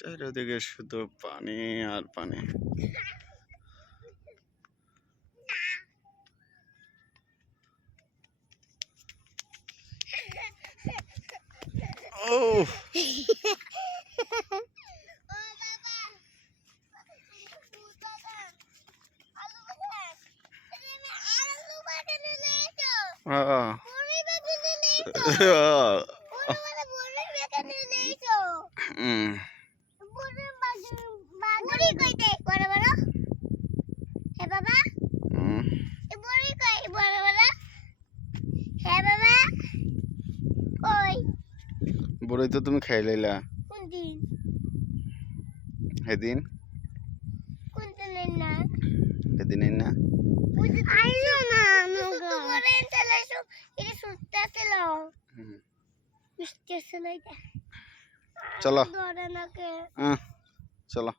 চারিদিকে শুধু পানি আর পানি। ও বুড়ি তো তুমি খাই লাইলা সেদিন সেদিন না চলো চলো।